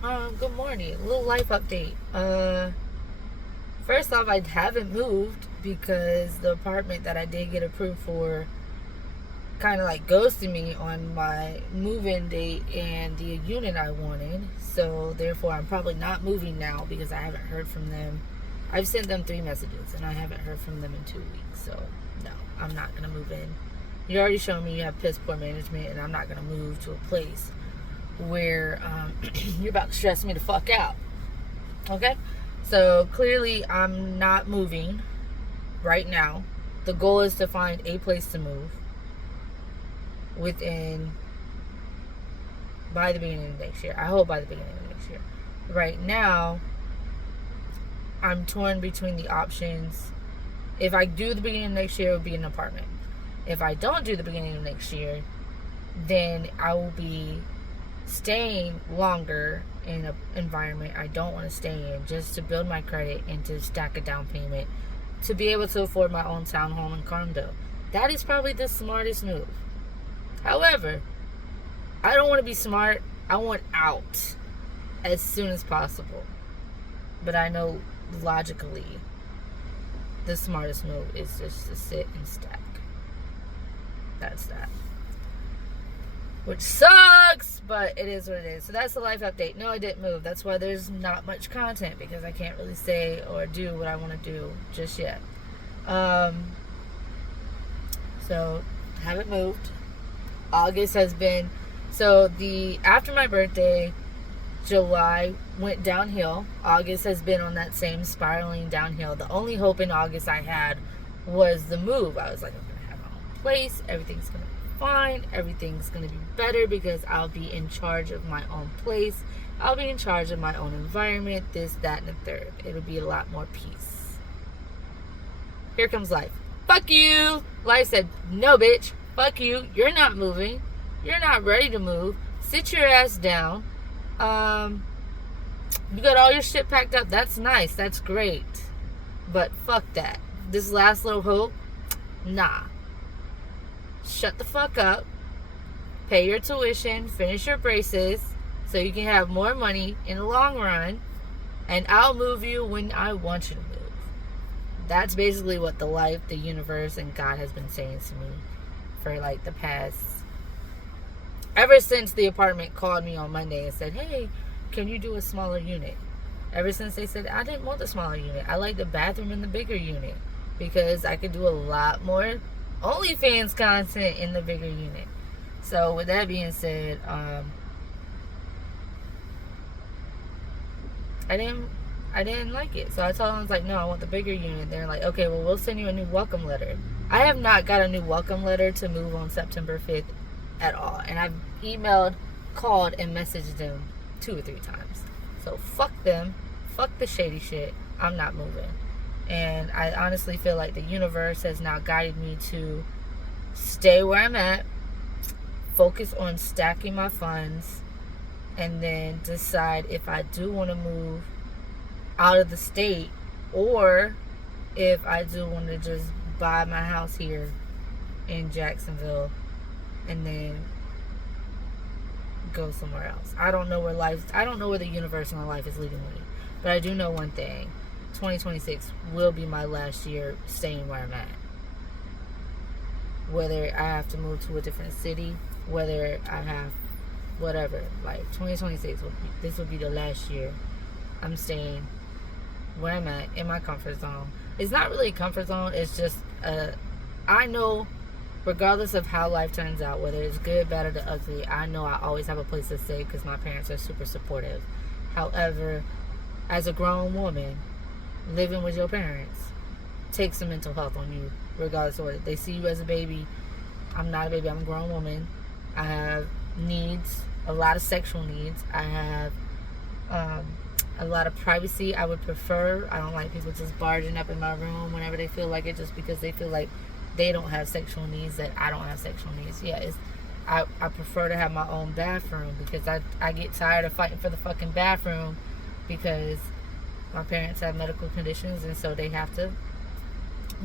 Good morning. A little life update. First off, I haven't moved because the apartment that I did get approved for kind of like ghosted me on my move-in date and the unit I wanted. So therefore, I'm probably not moving now because I haven't heard from them. I've sent them 3 messages and I haven't heard from them in 2 weeks. So no, I'm not gonna move in. You already showed me you have piss poor management, and I'm not gonna move to a place where you're about to stress me the fuck out. Okay? So clearly, I'm not moving right now. The goal is to find a place to move by the beginning of next year. I hope by the beginning of next year. Right now, I'm torn between the options. If I do the beginning of next year, it would be an apartment. If I don't do the beginning of next year, then I will be staying longer in an environment I don't want to stay in, just to build my credit and to stack a down payment to be able to afford my own townhome and condo. That is probably the smartest move. However, I don't want to be smart. I want out as soon as possible. But I know logically the smartest move is just to sit and stack. That's that. Which sucks, but it is what it is. So that's the life update. No, I didn't move. That's why there's not much content, because I can't really say or do what I want to do just yet. So haven't moved. August has been, after my birthday, July went downhill. August has been on that same spiraling downhill. The only hope in August I had was the move. I was like, I'm gonna have my own place. Everything's gonna fine, everything's gonna be better because I'll be in charge of my own place, I'll be in charge of my own environment, this, that, and the third. It'll be a lot more peace. Here comes life. Fuck you. Life said, no bitch, fuck you, you're not moving, you're not ready to move, sit your ass down. You got all your shit packed up, that's nice, that's great, but fuck that. This last little hope, nah. Shut the fuck up, pay your tuition, finish your braces so you can have more money in the long run, and I'll move you when I want you to move. That's basically what the life, the universe, and God has been saying to me for like the past, ever since the apartment called me on Monday and said, hey, can you do a smaller unit? Ever since they said, I didn't want the smaller unit, I like the bathroom in the bigger unit because I could do a lot more OnlyFans content in the bigger unit. So with that being said, I didn't like it. So I told them, I was like, no, I want the bigger unit. They're like, okay, well, we'll send you a new welcome letter. I have not got a new welcome letter to move on September 5th at all. And I've emailed, called, and messaged them 2 or 3 times. So fuck them. Fuck the shady shit. I'm not moving. And I honestly feel like the universe has now guided me to stay where I'm at, focus on stacking my funds, and then decide if I do want to move out of the state or if I do want to just buy my house here in Jacksonville and then go somewhere else. I don't know where the universe and life is leading me. But I do know one thing. 2026 will be my last year staying where I'm at. Whether I have to move to a different city, whether I have whatever, like 2026 this will be the last year I'm staying where I'm at, in my comfort zone. It's not really a comfort zone, it's just I know regardless of how life turns out, whether it's good, bad, or the ugly, I know I always have a place to stay because my parents are super supportive. However, as a grown woman living with your parents takes some mental health on you, regardless of what they see you as a baby. I'm not a baby, I'm a grown woman. I have needs, a lot of sexual needs. I have a lot of privacy I would prefer. I don't like people just barging up in my room whenever they feel like it, just because they feel like they don't have sexual needs, that I don't have sexual needs. Yeah, I prefer to have my own bathroom because I get tired of fighting for the fucking bathroom because my parents have medical conditions, and so they have to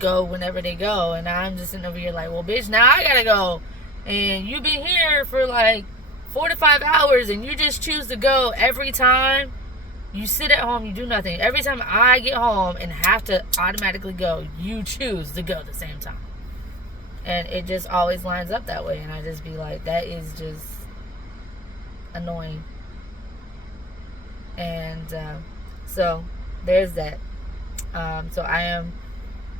go whenever they go. And I'm just sitting over here like, well, bitch, now I gotta go. And you've been here for like 4 to 5 hours and you just choose to go every time. You sit at home, you do nothing. Every time I get home and have to automatically go, you choose to go at the same time. And it just always lines up that way. And I just be like, that is just annoying. And so there's that. So I am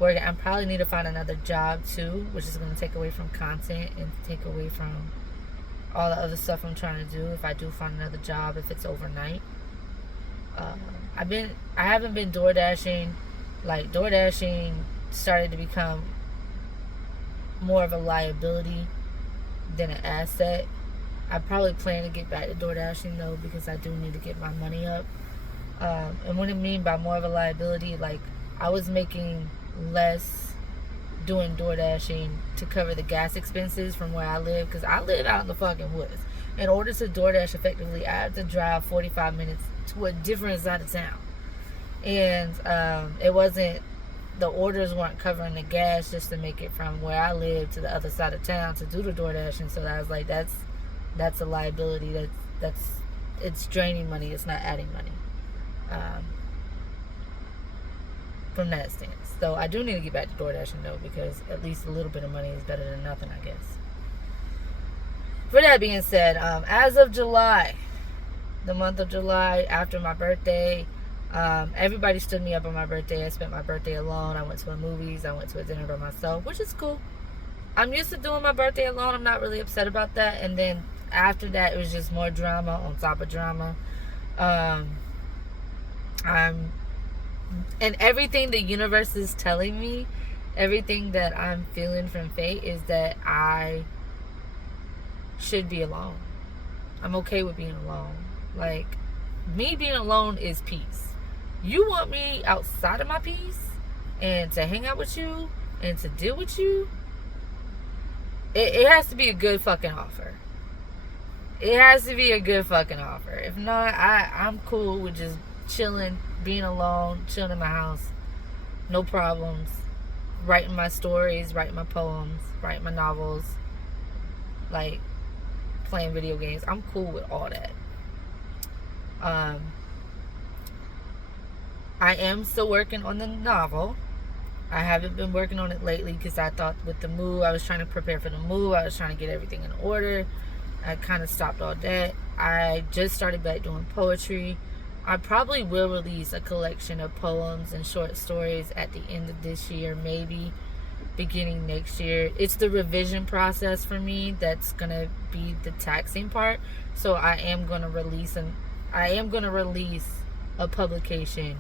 working. I probably need to find another job too, which is going to take away from content and take away from all the other stuff I'm trying to do. If I do find another job, if it's overnight. I haven't been door dashing. Like, door dashing started to become more of a liability than an asset. I probably plan to get back to door dashing though, because I do need to get my money up. And what I mean by more of a liability, like, I was making less doing door dashing to cover the gas expenses from where I live, because I live out in the fucking woods. In order to door dash effectively, I have to drive 45 minutes to a different side of town. And the orders weren't covering the gas just to make it from where I live to the other side of town to do the door dashing. So I was like, that's a liability. It's draining money. It's not adding money. From that stance. So I do need to get back to door dashing though, because at least a little bit of money is better than nothing, I guess. For that being said, as of July, the month of July, after my birthday, everybody stood me up on my birthday. I spent my birthday alone. I went to the movies. I went to a dinner by myself, which is cool. I'm used to doing my birthday alone. I'm not really upset about that. And then after that, it was just more drama on top of drama. And everything the universe is telling me, everything that I'm feeling from fate is that I should be alone. I'm okay with being alone. Like, me being alone is peace. You want me outside of my peace and to hang out with you and to deal with you, it has to be a good fucking offer. It has to be a good fucking offer. If not, I'm cool with just chilling, being alone, chilling in my house, no problems, writing my stories, writing my poems, writing my novels, like playing video games. I'm cool with all that. I am still working on the novel. I haven't been working on it lately because I thought with the move, I was trying to prepare for the move. I was trying to get everything in order. I kind of stopped all that. I just started back doing poetry. I probably will release a collection of poems and short stories at the end of this year, maybe beginning next year. It's the revision process for me that's going to be the taxing part. So I am going to release a publication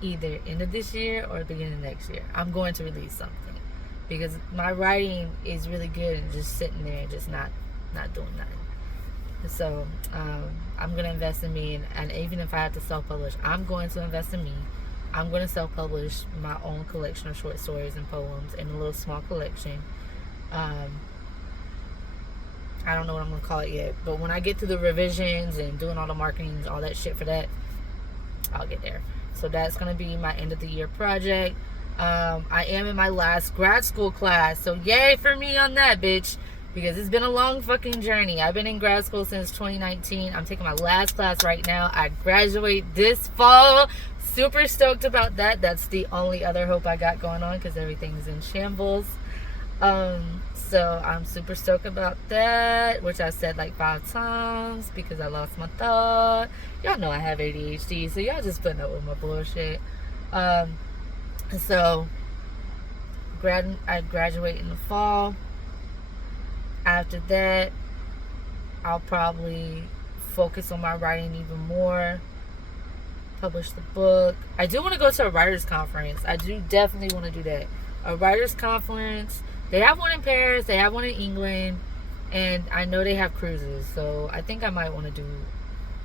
either end of this year or beginning of next year. I'm going to release something because my writing is really good and just sitting there and just not doing nothing. So I'm going to invest in me, and even if I have to self-publish, I'm going to invest in me. I'm going to self-publish my own collection of short stories and poems in a little small collection. I don't know what I'm going to call it yet, but when I get to the revisions and doing all the marketing, all that shit for that, I'll get there. So that's going to be my end of the year project. I am in my last grad school class, so yay for me on that, bitch. Because it's been a long fucking journey. I've been in grad school since 2019. I'm taking my last class right now. I graduate this fall. Super stoked about that. That's the only other hope I got going on because everything's in shambles. So I'm super stoked about that, which I said like 5 times because I lost my thought. Y'all know I have ADHD, so y'all just putting up with my bullshit. So I graduate in the fall. After that, I'll probably focus on my writing even more, publish the book. I do want to go to a writer's conference. I do definitely want to do that. A writer's conference. They have one in Paris. They have one in England. And I know they have cruises. So I think I might want to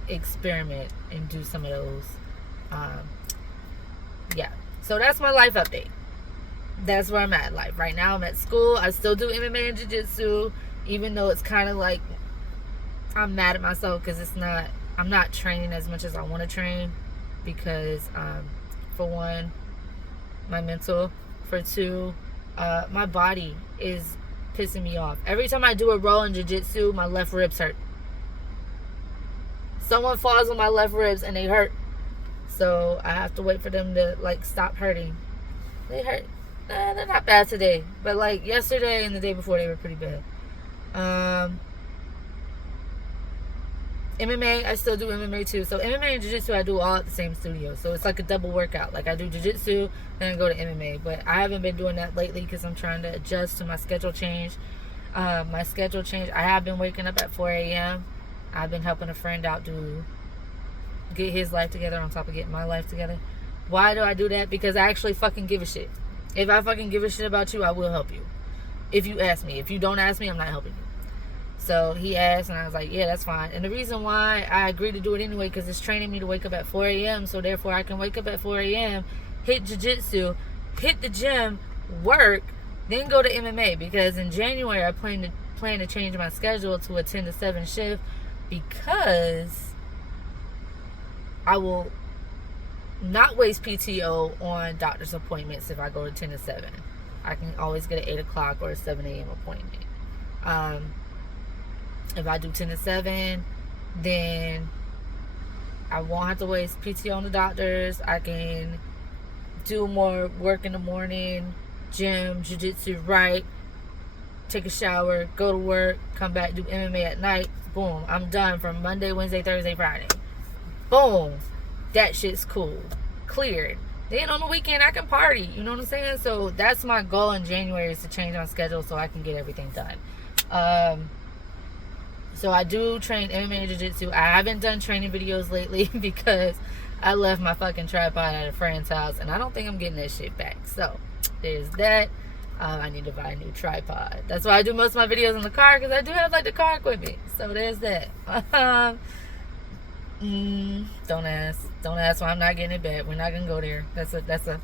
experiment and do some of those. Yeah. So that's my life update. That's where I'm at in life. Right now I'm at school. I still do MMA and jiu-jitsu, even though it's kind of like I'm mad at myself because I'm not training as much as I want to train because for one, my mental, for two, my body is pissing me off. Every time I do a roll in jiu-jitsu, my left ribs hurt. Someone falls on my left ribs and they hurt. So I have to wait for them to like stop hurting. They hurt. They're not bad today, but like yesterday and the day before they were pretty bad. MMA, I still do MMA too. So MMA and jiu-jitsu I do all at the same studio. So it's like a double workout. Like I do jiu-jitsu, then I go to MMA. But I haven't been doing that lately because I'm trying to adjust to my schedule change. I have been waking up at 4 a.m. I've been helping a friend out to get his life together on top of getting my life together. Why do I do that? Because I actually fucking give a shit. If I fucking give a shit about you, I will help you. If you ask me. If you don't ask me, I'm not helping you. So he asked, and I was like, yeah, that's fine. And the reason why I agreed to do it anyway, because it's training me to wake up at 4 a.m. So therefore, I can wake up at 4 a.m., hit jiu-jitsu, hit the gym, work, then go to MMA. Because in January, I plan to change my schedule to a 10 to 7 shift because I will not waste PTO on doctor's appointments if I go to 10 to 7. I can always get an 8 o'clock or a 7 a.m. appointment. If I do 10 to 7, then I won't have to waste PTO on the doctors. I can do more work in the morning, gym, jiu-jitsu, right, take a shower, go to work, come back, do MMA at night. Boom, I'm done from Monday, Wednesday, Thursday, Friday. Boom, that shit's cool, cleared. Then on the weekend I can party, you know what I'm saying? So that's my goal in January, is to change my schedule so I can get everything done. So I do train MMA and jiu-jitsu. I haven't done training videos lately because I left my fucking tripod at a friend's house and I don't think I'm getting that shit back. So there's that. I need to buy a new tripod. That's why I do most of my videos in the car, because I do have like the car equipment. So there's that. Don't ask why I'm not getting it back. We're not gonna go there. That's a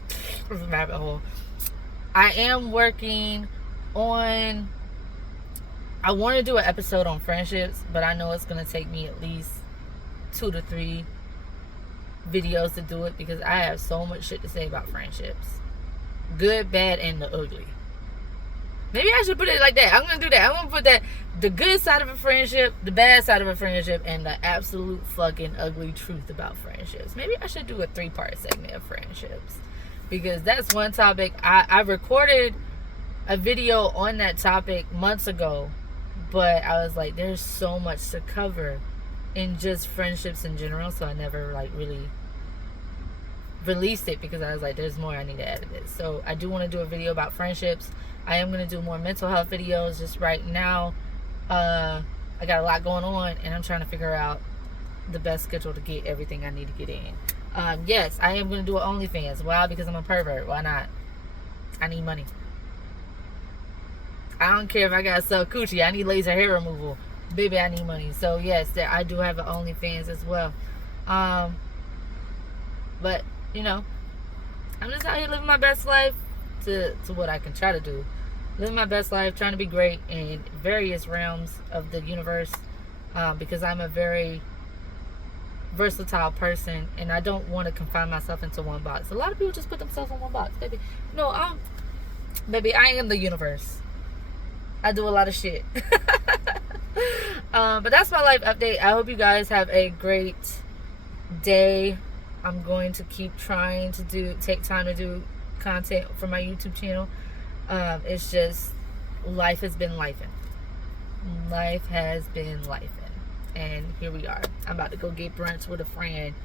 rabbit hole. I am working on, I want to do an episode on friendships, but I know it's going to take me at least 2 to 3 videos to do it, because I have so much shit to say about friendships. Good, bad, and the ugly. Maybe I should put it like that. I'm going to do that. I'm going to put that, the good side of a friendship, the bad side of a friendship, and the absolute fucking ugly truth about friendships. Maybe I should do a 3-part segment of friendships, because that's one topic. I recorded a video on that topic months ago, but I was like, there's so much to cover in just friendships in general, so I never like really released it, because I was like, there's more I need to add to this. So I do want to do a video about friendships. I am going to do more mental health videos. Just right now, I got a lot going on, and I'm trying to figure out the best schedule to get everything I need to get in. Yes, I am going to do an OnlyFans. Why? Because I'm a pervert. Why not? I need money. I don't care if I gotta sell coochie. I need laser hair removal. Baby, I need money. So yes, I do have an OnlyFans as well. But you know, I'm just out here living my best life to what I can try to do. Living my best life, trying to be great in various realms of the universe. Because I'm a very versatile person, and I don't want to confine myself into one box. A lot of people just put themselves in one box, baby. No, I am the universe. I do a lot of shit. But that's my life update. I hope you guys have a great day. I'm going to keep trying to take time to do content for my YouTube channel. It's just, life has been lifing. Life has been lifing. And here we are. I'm about to go get brunch with a friend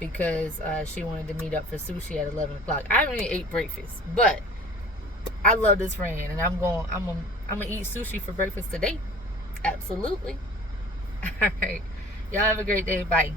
because she wanted to meet up for sushi at 11 o'clock. I haven't even ate breakfast, but I love this friend, and I'm gonna eat sushi for breakfast today. Absolutely. All right. Y'all have a great day. Bye.